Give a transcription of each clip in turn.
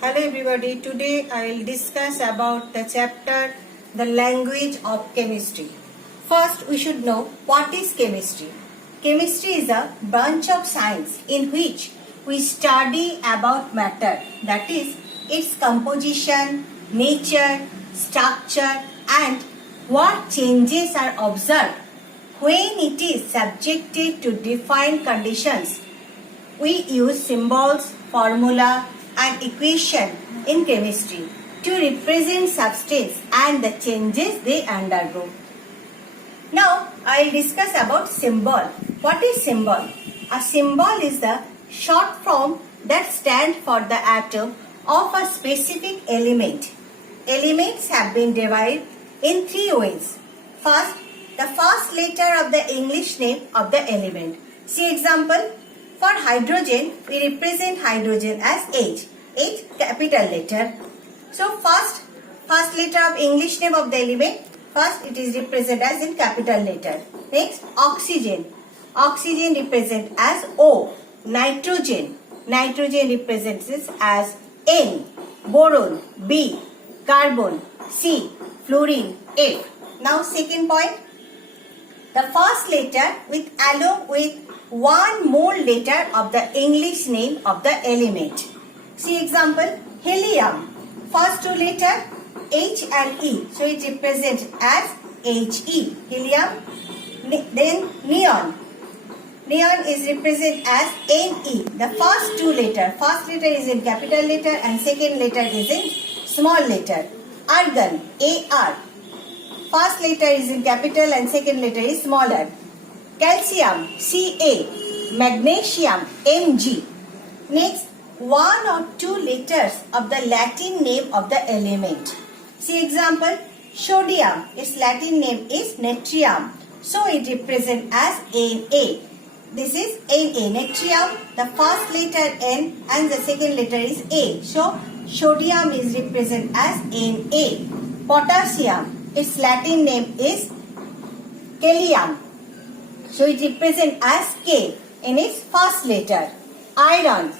Hello everybody, today I will discuss about the chapter The Language of Chemistry. First we should know what is chemistry. Chemistry is a branch of science in which we study about matter, that is its composition, nature, structure and what changes are observed when it is subjected to defined conditions. We use symbols, formula and equation in chemistry to represent substance and the changes they undergo. Now I will discuss about symbol. What is symbol? A symbol is the short form that stands for the atom of a specific element. Elements have been divided in three ways. First, the first letter of the English name of the element. See example. For hydrogen, we represent hydrogen as H. H capital letter. So first letter of English name of the element. First it is represented as in capital letter. Next oxygen. Oxygen represent as O. Nitrogen. Nitrogen represents as N. Boron B. Carbon C. Fluorine F. Now second point. The first letter along with one more letter of the English name of the element. See example, helium. First two letter H and E. So it represents as He. Helium. Then neon. Neon is represented as Ne. The first two letter. First letter is in capital letter and second letter is in small letter. Argon. Ar. First letter is in capital and second letter is smaller. Calcium, Ca, magnesium, Mg. Next, one or two letters of the Latin name of the element. See example, sodium, its Latin name is natrium. So it represents as Na. This is Na, natrium, the first letter N and the second letter is A. So sodium is represented as Na. Potassium, its Latin name is Kalium. So it represents as K in its first letter. Iron,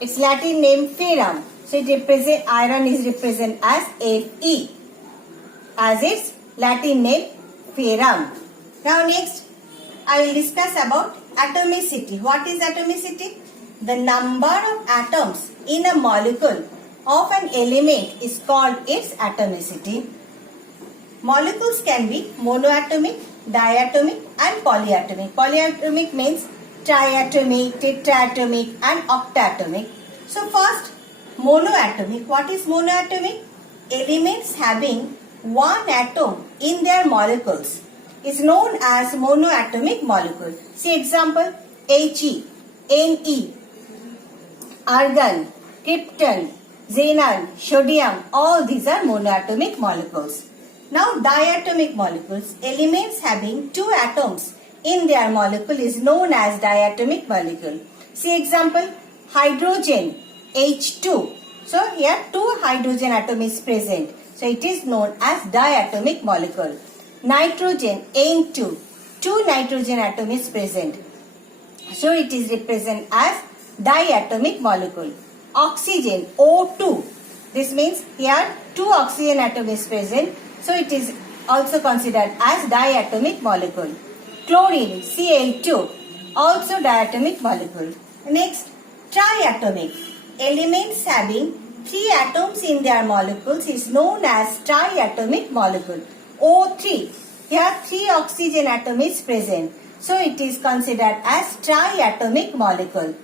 its Latin name ferrum. So iron is represented as Fe as its Latin name ferrum. Now next I will discuss about atomicity. What is atomicity? The number of atoms in a molecule of an element is called its atomicity. Molecules can be monoatomic, diatomic and polyatomic. Polyatomic means triatomic, tetraatomic and octatomic. So first, monoatomic. What is monoatomic? Elements having one atom in their molecules is known as monoatomic molecule. See example, He, Ne, argon, krypton, xenon, sodium, all these are monoatomic molecules. Now diatomic molecules, elements having two atoms in their molecule is known as diatomic molecule. See example, hydrogen, H2. So here two hydrogen atom is present. So it is known as diatomic molecule. Nitrogen, N2. Two nitrogen atom is present. So it is represented as diatomic molecule. Oxygen, O2. This means here two oxygen atom is present. So it is also considered as diatomic molecule. Chlorine, Cl2, also diatomic molecule. Next, triatomic. Elements having three atoms in their molecules is known as triatomic molecule. O3, here three oxygen atom is present. So it is considered as triatomic molecule.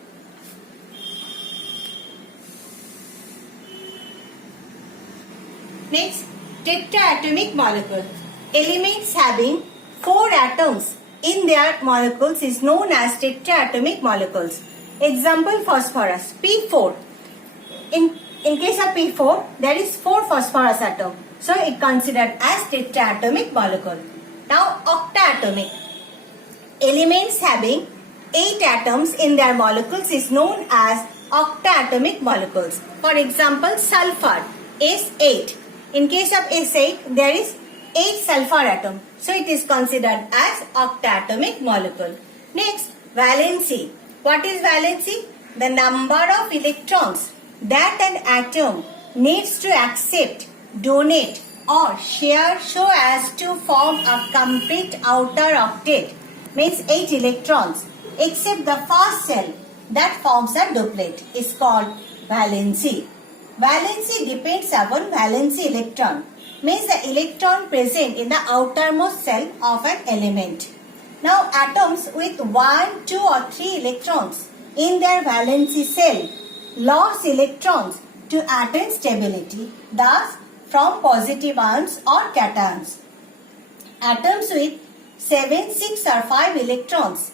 Next, tetraatomic molecule. Elements having four atoms in their molecules is known as tetraatomic molecules. Example, phosphorus, P4. In case of P4, there is 4 phosphorus atom. So it considered as tetraatomic molecule. Now octatomic. Elements having 8 atoms in their molecules is known as octatomic molecules. For example, sulfur, S8. In case of S8, there is 8 sulfur atom. So it is considered as octatomic molecule. Next, valency. What is valency? The number of electrons that an atom needs to accept, donate or share so as to form a complete outer octet, means 8 electrons, except the first cell that forms a duplet is called valency. Valency depends upon valency electron, means the electron present in the outermost cell of an element. Now atoms with 1, 2 or 3 electrons in their valency cell lost electrons to attain stability, thus from positive ions or cations. Atoms with 7, 6 or 5 electrons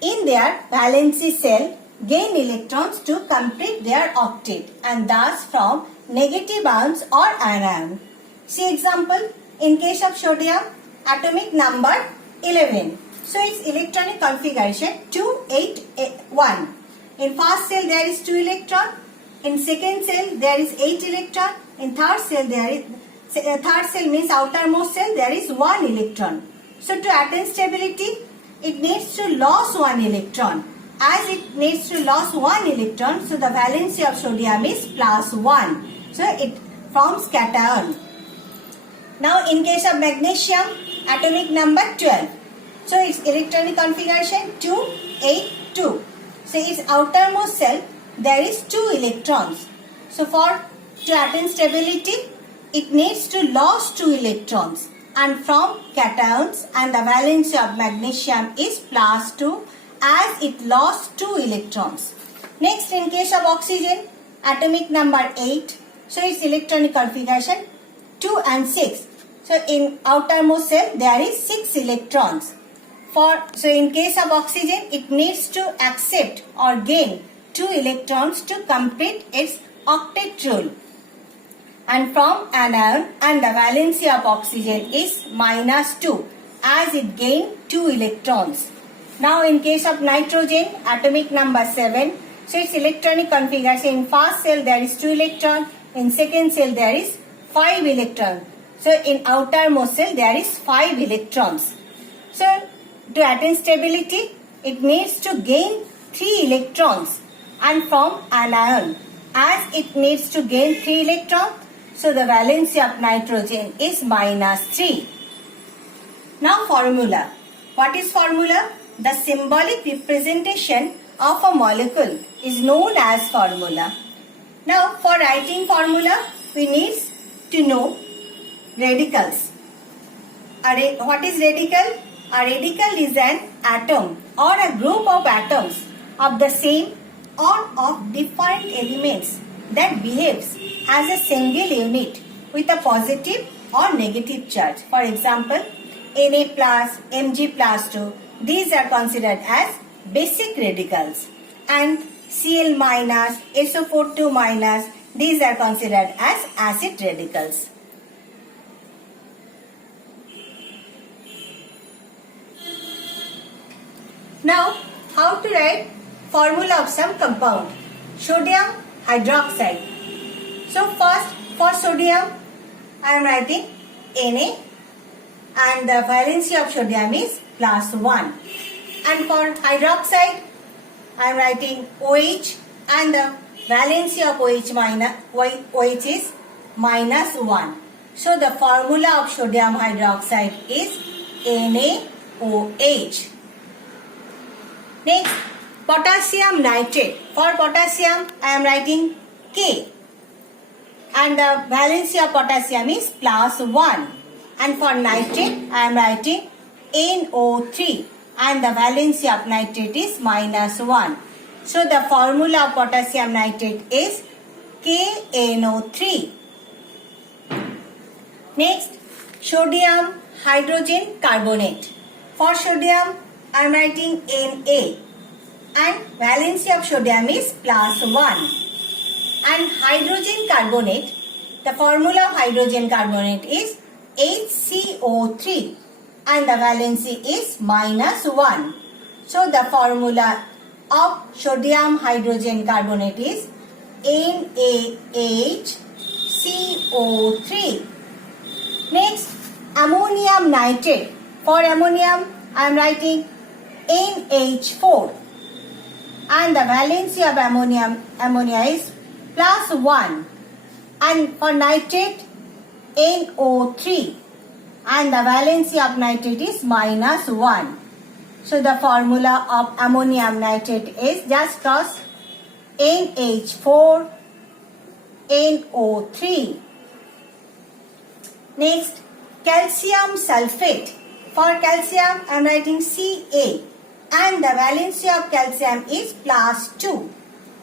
in their valency cell gain electrons to complete their octet and thus from negative ions or anion. See example, in case of sodium, atomic number 11. So its electronic configuration 2, 8, 1. In first cell there is 2 electron. In second cell there is 8 electron. In third cell third cell means outermost cell, there is 1 electron. So to attain stability, it needs to lose 1 electron. As it needs to lose 1 electron, so the valency of sodium is +1. So it forms cation. Now in case of magnesium, atomic number 12. So its electronic configuration 2, 8, 2. So its outermost cell there is 2 electrons. So to attain stability, it needs to lose 2 electrons and from cations, and the valency of magnesium is +2 as it lost 2 electrons. Next, in case of oxygen, atomic number 8. So its electronic configuration 2 and 6. So in outermost cell there is 6 electrons. So in case of oxygen, it needs to accept or gain 2 electrons to complete its octet rule. And from anion, and the valency of oxygen is -2 as it gained 2 electrons. Now in case of nitrogen, atomic number 7. So its electronic configuration, in first cell there is 2 electrons, in second cell there is 5 electrons. So in outermost cell there is 5 electrons. So to attain stability, it needs to gain 3 electrons and from anion, as it needs to gain 3 electrons, so the valency of nitrogen is -3. Now formula. What is formula? The symbolic representation of a molecule is known as formula. Now for writing formula, we need to know radicals. What is radical? A radical is an atom or a group of atoms of the same or of different elements that behaves as a single unit with a positive or negative charge. For example, Na plus, Mg plus 2, these are considered as basic radicals, and Cl minus, SO42 minus, these are considered as acid radicals. Now, how to write formula of some compound? Sodium hydroxide. So first, for sodium, I am writing Na, and the valency of sodium is +1. And for hydroxide, I am writing OH, and the valency of OH is -1. So the formula of sodium hydroxide is NaOH. Next, potassium nitrate. For potassium, I am writing K, and the valency of potassium is +1. And for nitrate, I am writing NO3, and the valency of nitrate is -1. So the formula of potassium nitrate is KNO3. Next, sodium hydrogen carbonate. For sodium, I am writing Na, and valency of sodium is +1. And hydrogen carbonate, the formula of hydrogen carbonate is HCO3, and the valency is -1. So the formula of sodium hydrogen carbonate is NaHCO3. Next, ammonium nitrate. For ammonium, I am writing NH4, and the valency of ammonia is plus 1, and for nitrate NO3, and the valency of nitrate is minus 1. So the formula of ammonium nitrate is just cross NH4 NO3. Next, calcium sulfate. For calcium, I am writing Ca, and the valency of calcium is plus 2.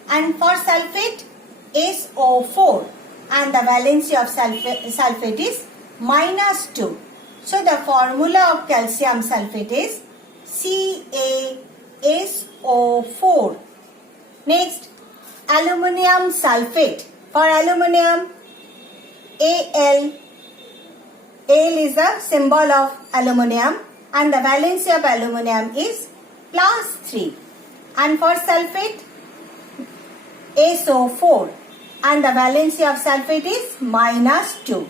And for sulfate, SO4, and the valency of sulfate is minus 2. So the formula of calcium sulfate is CaSO4. Next, aluminium sulfate. For aluminium, Al. Al is the symbol of aluminium, and the valency of aluminium is plus 3. And for sulfate, SO4, and the valency of sulfate is minus 2.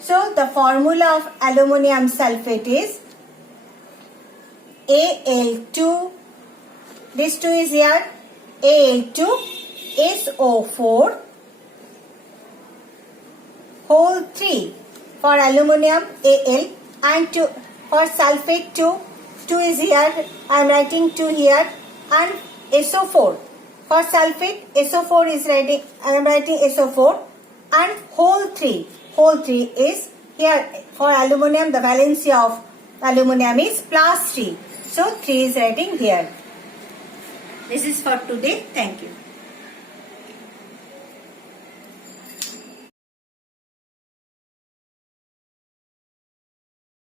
So the formula of aluminium sulfate is Al2, this 2 is here, Al2 SO4 whole 3. For aluminium, Al, and 2 for sulfate 2 is here, I am writing 2 here, and SO4. For sulfate, SO4 is writing, I am writing SO4, and whole 3 is here. For aluminium, the valency of aluminium is plus 3. So 3 is writing here. This is for today. Thank you.